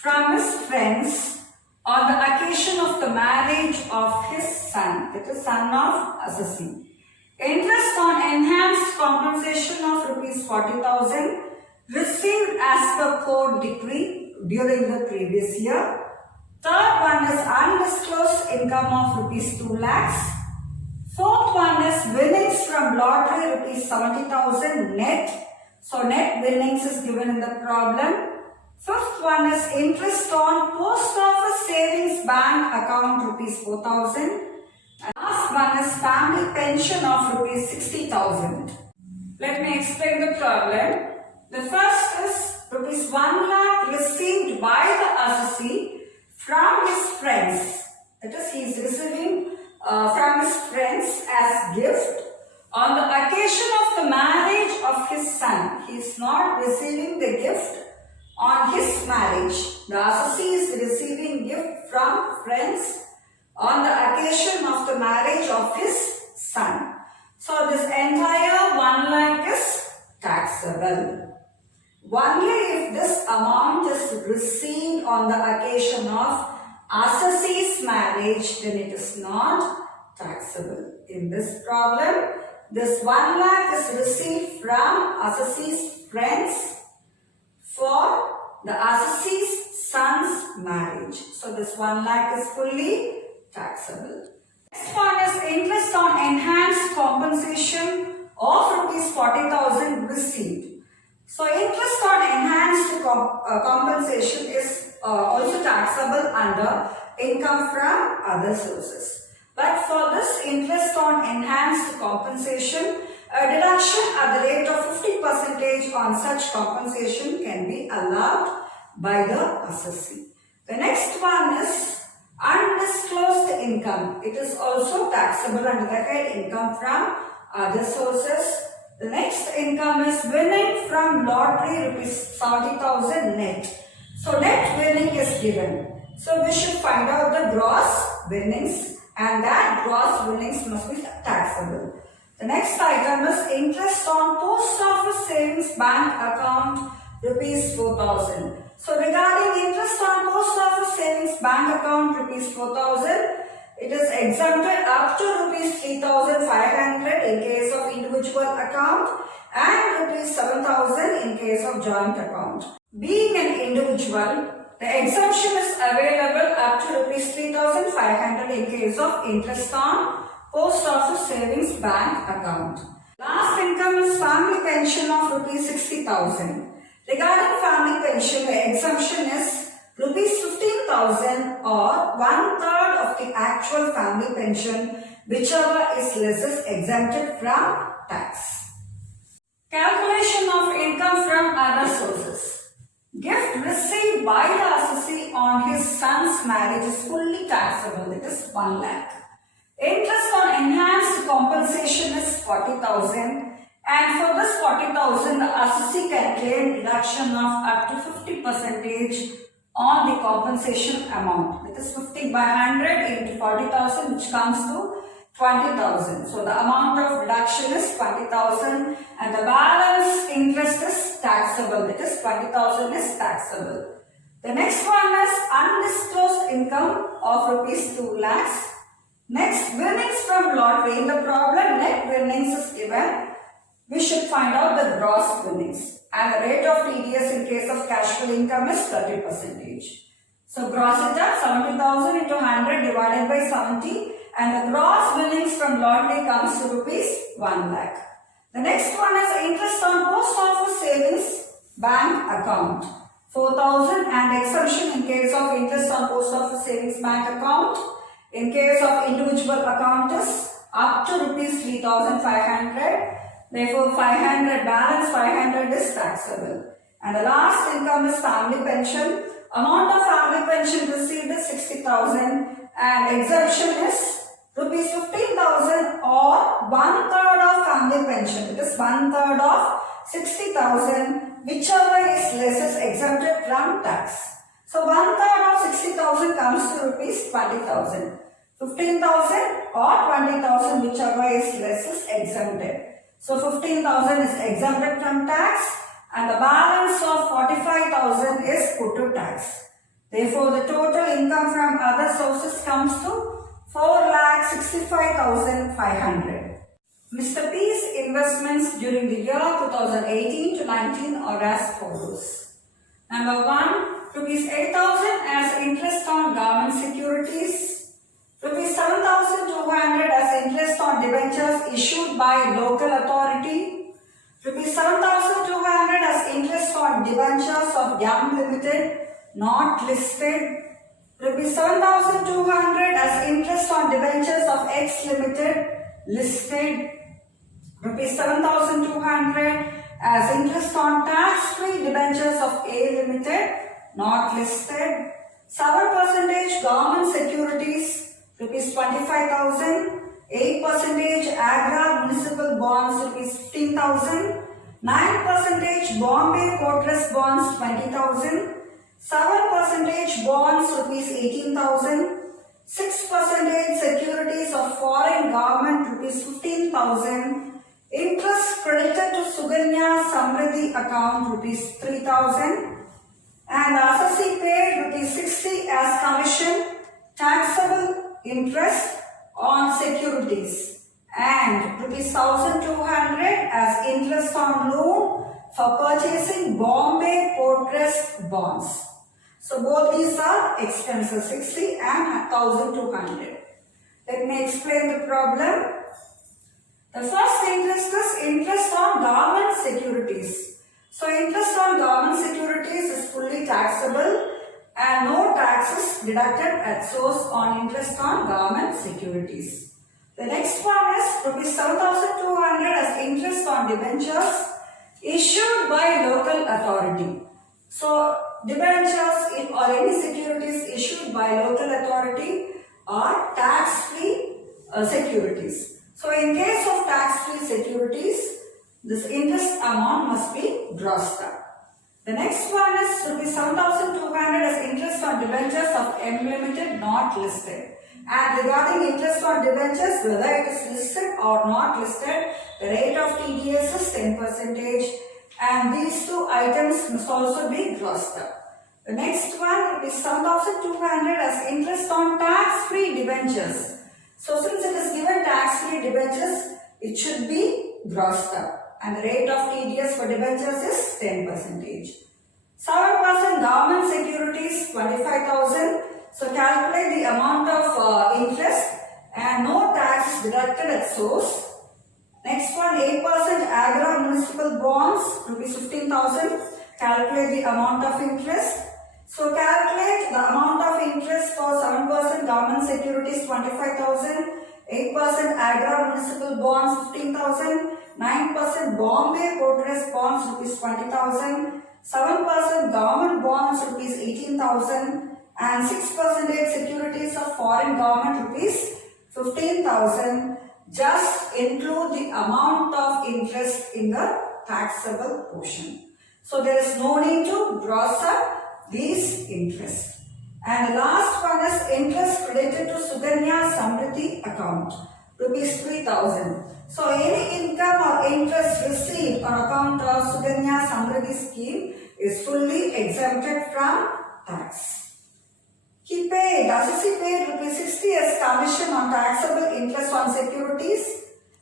from his friends on the occasion of the marriage of his son, that is son of assessee. Interest on enhanced compensation of rupees 40,000 received as per court decree during the previous year. Third one is undisclosed income of rupees 2 lakhs. Fourth one is winnings from lottery rupees 70,000 net. So net winnings is given in the problem. Fifth one is interest on post office savings bank account rupees 4,000. And last one is family pension of rupees 60,000. Let me explain the problem. The first is rupees 1 lakh received by the assessee from his friends. That is, he is receiving from his friends as gift on the occasion of the marriage of his son. He is not receiving the gift on his marriage. The assessee is receiving gift from friends on the occasion of the marriage of his son. So this entire 1 lakh is taxable. Only if this amount is received on the occasion of assessee's marriage, then it is not taxable. In this problem, this 1 lakh is received from assessee's friends for the assessee's son's marriage. So this 1 lakh is fully taxable. Next one is interest on enhanced compensation of rupees 40,000 received. So interest on enhanced compensation is also taxable under income from other sources. But for this interest on enhanced compensation, a deduction at the rate of 50% on such compensation can be allowed by the assessee. The next one is undisclosed income. It is also taxable under the head income from other sources. The next income is winning from lottery rupees 70,000 net. So net winning is given. So we should find out the gross winnings, and that gross winnings must be taxable. The next item is interest on post office savings bank account rupees 4,000. So regarding interest on post office savings bank account rupees 4,000, it is exempted up to rupees 3,500 in case of individual account and rupees 7,000 in case of joint account. Being an individual, the exemption is available up to rupees 3,500 in case of interest on post office savings bank account. Last income is family pension of rupees 60,000. Regarding family pension, the exemption is rupees 15,000 or 1/3 of the actual family pension, whichever is less is exempted from tax. Calculation of income from other sources. Gift received by the assessee on his son's marriage is fully taxable, that is 1 lakh. Interest on enhanced compensation is 40,000, and for this 40,000 the assessee can claim deduction of up to 50% on the compensation amount. That is 50 by 100 into 40,000, which comes to 20,000. So the amount of reduction is 20,000 and the balance interest is taxable. That is 20,000 is taxable. The next one is undisclosed income of rupees 2 lakhs. Next, winnings from lottery. In the problem, net winnings is given. We should find out the gross winnings. And the rate of TDS in case of cashful income is 30%. So gross it up, 70,000 into 100 divided by 70, and the gross winnings from lottery comes to rupees 1 lakh. The next one is interest on post office savings bank account, 4,000, and exemption in case of interest on post office savings bank account. In case of individual account is up to rupees 3,500. Therefore, 500 balance 500 is taxable. And the last income is family pension. Amount of family pension received is 60,000 and exemption is rupees 15,000 or 1/3 of family pension. It is 1/3 of 60,000, whichever is less is exempted from tax. So 1/3 of 60,000 comes to rupees 20,000. 15,000 or 20,000, whichever is less is exempted. So 15,000 is exempted from tax and the balance of 45,000 is put to tax. Therefore, the total income from other sources comes to 4,65,500. Mr. P's investments during the year 2018 to 19 are as follows. Number 1, rupees 8,000 as interest on government securities, rupees 7,200 as interest on debentures issued by local authority, rupees 7,200 as interest on debentures of YAM Limited not listed, rupees 7,200 as interest on debentures of X Limited listed, rupees 7,200 as interest on tax-free debentures of A Limited not listed, 7% government securities rupees 25,000, 8% Agra municipal bonds rupees 15,000, 9% Bombay Port Trust bonds 20,000, 7% bonds rupees 18,000, 6% securities of foreign government rupees 15,000, interest credited to Suganya Samriddhi account rupees 3,000, and assessee paid rupees 60 as commission, taxable interest on securities, and rupees 1,200 as interest on loan for purchasing Bombay Port Trust bonds. So both these are expenses, 60 and 1,200. Let me explain the problem. The first interest is interest on government securities. So interest on government securities is fully taxable and no taxes deducted at source on interest on government securities. The next one is rupees 7,200 as interest on debentures issued by local authority. So debentures or any securities issued by local authority are tax-free securities. So in case of tax-free securities, this interest amount must be grossed up. The next one is rupees 7,200 as interest on debentures of M Limited not listed. And regarding interest on debentures, whether it is listed or not listed, the rate of TDS is 10%, and these two items must also be grossed up. The next one is 7,200 as interest on tax-free debentures. So since it is given tax-free debentures, it should be grossed up. And the rate of TDS for debentures is 10%. 7% government securities 25,000. So calculate the amount of interest and no tax deducted at source. Next one, 8% Agra municipal bonds rupees 15,000. Calculate the amount of interest. So calculate the amount of interest for 7% government securities 25,000, 8% Agra municipal bonds 15,000, 9% Bombay Port Trust bonds rupees 20,000, 7% government bonds rupees 18,000, and 6% securities of foreign government rupees 15,000. Just include the amount of interest in the taxable portion. So there is no need to gross up these interests. And the last one is interest credited to Suganya Samriddhi account rupees 3,000. So any income or interest received on account of Suganya Samriddhi scheme is fully exempted from tax. He paid, assessee paid rupees 60 as commission on taxable interest on securities.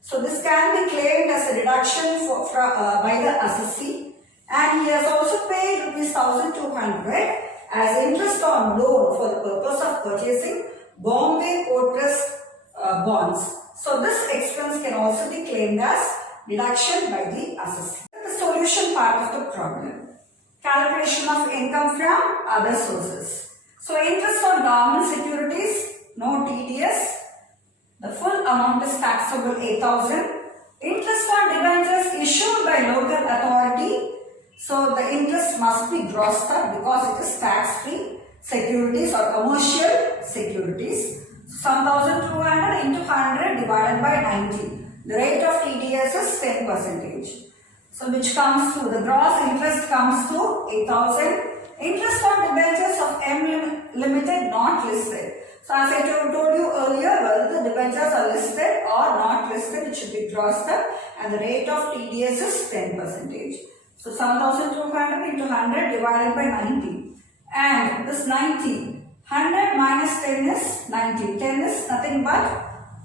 So this can be claimed as a deduction by the assessee. And he has also paid rupees 1,200 as interest on loan for the purpose of purchasing Bombay Port Trust bonds. So this expense can also be claimed as deduction by the assessee. The solution part of the problem. Calculation of income from other sources. So interest on government securities, no TDS. The full amount is taxable 8,000. Interest on debentures issued by local authority. So the interest must be grossed up because it is tax-free securities or commercial securities. 7,200 into 100 divided by 90. The rate of TDS is 10%. So which comes to, the gross interest comes to 8,000. Interest on debentures of M Limited not listed. So as I told you earlier, whether the debentures are listed or not listed, it should be grossed up, and the rate of TDS is 10%. So 7,200 into 100 divided by 90. And this 90. 100 minus 10 is 90. 10 is nothing but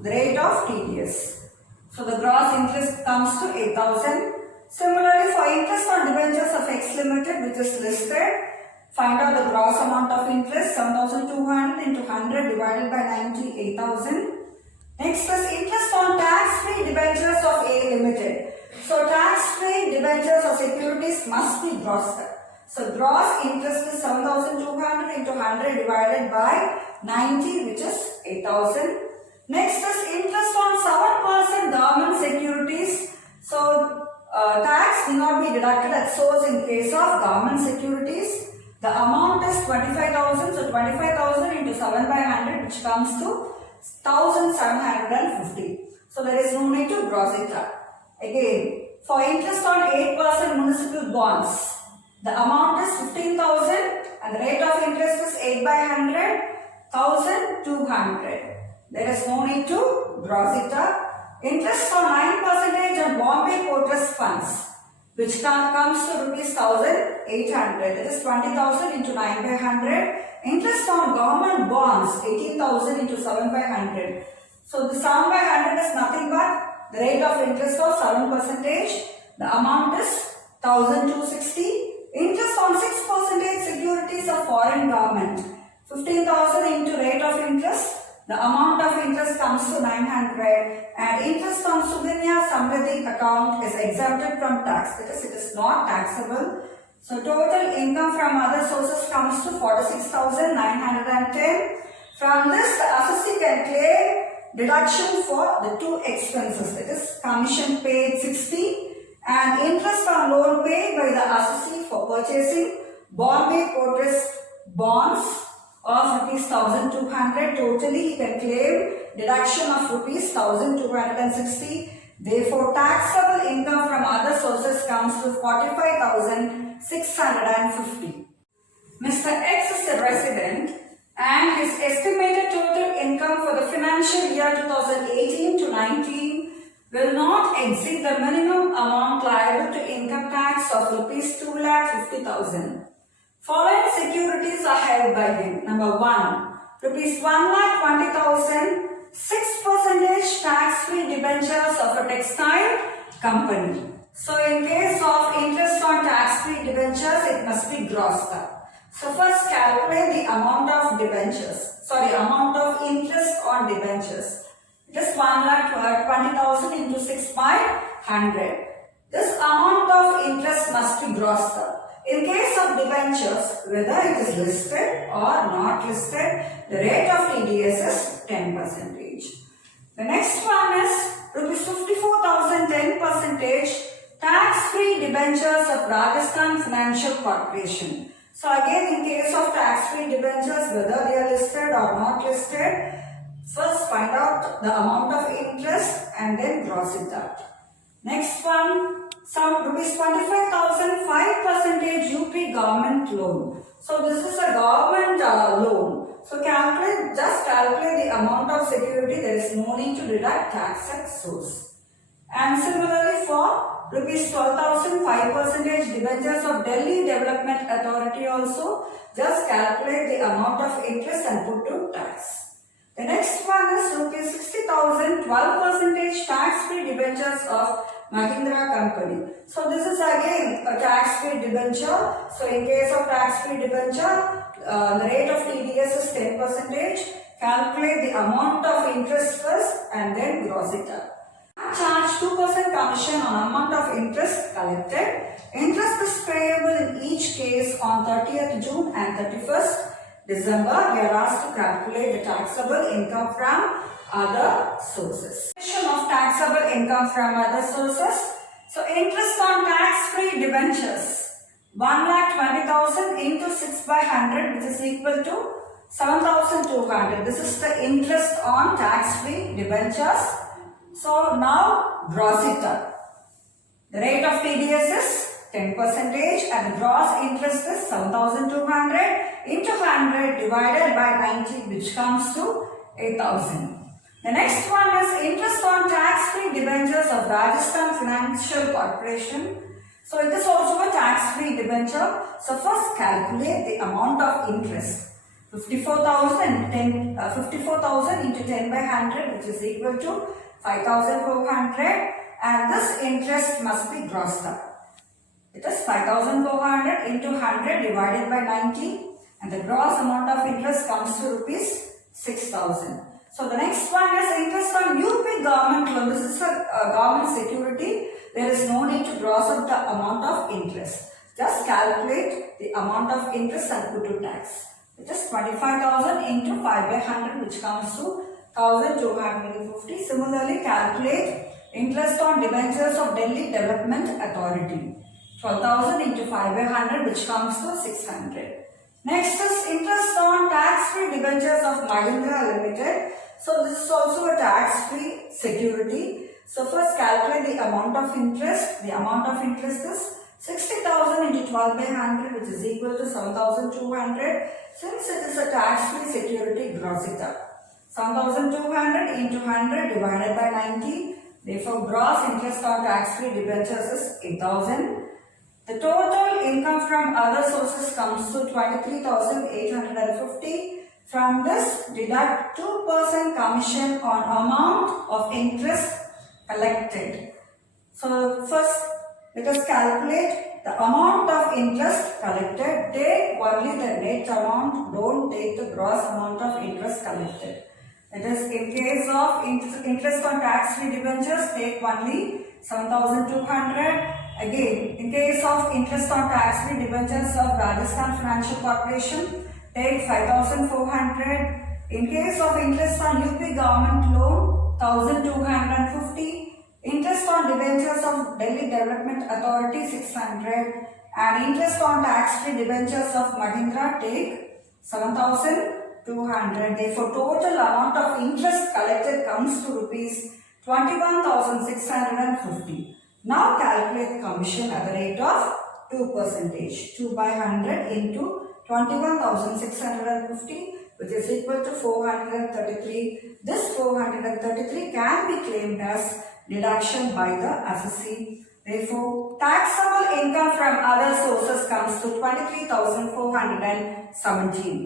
the rate of TDS. So the gross interest comes to 8,000. Similarly, for interest on debentures of X Limited, which is listed, find out the gross amount of interest, 7,200 into 100 divided by 90, 8,000. Next is interest on tax-free debentures of A Limited. So tax-free debentures of securities must be grossed. So gross interest is 7,200 into 100 divided by 90, which is 8,000. Next is interest on 7% government securities. So tax will not be deducted at source in case of government securities. The amount is 25,000. So 25,000 into 7 by 100, which comes to 1,750. So there is no need to gross it up. Again, for interest on 8% municipal bonds, the amount is 15,000 and the rate of interest is 8 by 100, 1,200. There is no need to gross it up. Interest on 9% on Bombay Port Trust funds, which comes to rupees 1,800. That is 20,000 into 9 by 100. Interest on government bonds, 18,000 into 7 by 100. So the 7 by 100 is nothing but the rate of interest of 7%. The amount is 1,260. Interest on 6% securities of foreign government, 15,000 into rate of interest. The amount of interest comes to 900, and interest on Suganya Samriddhi account is exempted from tax because it is not taxable. So total income from other sources comes to 46,910. From this, the assessee can claim deduction for the two expenses, that is commission paid 60 and interest on loan paid by the assessee for purchasing Bombay Port Trust bonds of rupees 1,200. Totally he can claim deduction of rupees 1,260. Therefore, taxable income from other sources comes to 45,650. Mr. X is a resident and his estimated total income for the financial year 2018 to 19 will not exceed the minimum amount liable to income tax of rupees 2,50,000. Following securities are held by him. Number 1, rupees 1,20,000, 6% tax-free debentures of a textile company. So in case of interest on tax-free debentures, it must be grossed up. So first calculate the amount of amount of interest on debentures. Just 1,20,000 into 6 by 100. This amount of interest must be grossed up. In case of debentures, whether it is listed or not listed, the rate of TDS is 10%. The next one is rupees 54,000, 10% tax-free debentures of Rajasthan Financial Corporation. So again, in case of tax-free debentures, whether they are listed or not listed, first find out the amount of interest and then gross it up. Next one, some rupees 25,000, 5% UP government loan. So this is a government loan. So just calculate the amount of security. There is no need to deduct tax at source. And similarly for rupees 12,000, 5% debentures of Delhi Development Authority also, just calculate the amount of interest and put to tax. The next one is rupees 60,000, 12% tax-free debentures of Mahindra Company. So this is again a tax-free debenture. So in case of tax-free debenture, the rate of TDS is 10%. Calculate the amount of interest first and then gross it up. Charge 2% commission on amount of interest collected. Interest is payable in each case on 30th June and 31st December. We are asked to calculate the taxable income from other sources. Definition of taxable income from other sources. So interest on tax-free debentures, 1,20,000 into 6 by 100, which is equal to 7,200. This is the interest on tax-free debentures. So now gross it up. The rate of TDS is 10% and the gross interest is 7,200 into 100 divided by 90, which comes to 8,000. The next one is interest on tax-free debentures of Rajasthan Financial Corporation. So it is also a tax-free debenture. So first calculate the amount of interest. 54,000 into 10 by 100, which is equal to 5,400, and this interest must be grossed up. It is 5,400 into 100 divided by 90, and the gross amount of interest comes to rupees 6,000. So the next one is interest on UP government loan. This is a government security. There is no need to gross up the amount of interest. Just calculate the amount of interest and put to tax. It is 25,000 into 5 by 100, which comes to 1,250. Similarly, calculate interest on debentures of Delhi Development Authority. 12,000 into 5 by 100, which comes to 600. Next is interest on tax-free debentures of Mahindra Limited. So this is also a tax-free security. So first calculate the amount of interest. The amount of interest is 60,000 into 12 by 100, which is equal to 7,200. Since it is a tax-free security, gross it up. 7,200 into 100 divided by 90. Therefore, gross interest on tax-free debentures is 8,000. The total income from other sources comes to 23,850. From this, deduct 2% commission on amount of interest collected. So first, let us calculate the amount of interest collected. Take only the net amount, don't take the gross amount of interest collected. That is, in case of interest on tax-free debentures, take only 7,200. Again, in case of interest on tax-free debentures of Rajasthan Financial Corporation, take 5,400. In case of interest on UP government loan, 1,250. Interest on debentures of Delhi Development Authority, 600. And interest on tax-free debentures of Mahindra, take 7,200. Therefore, total amount of interest collected comes to rupees 21,650. Now calculate commission at the rate of 2%. 2 by 100 into 21,650, which is equal to 433. This 433 can be claimed as deduction by the assessee. Therefore, taxable income from other sources comes to 23,417.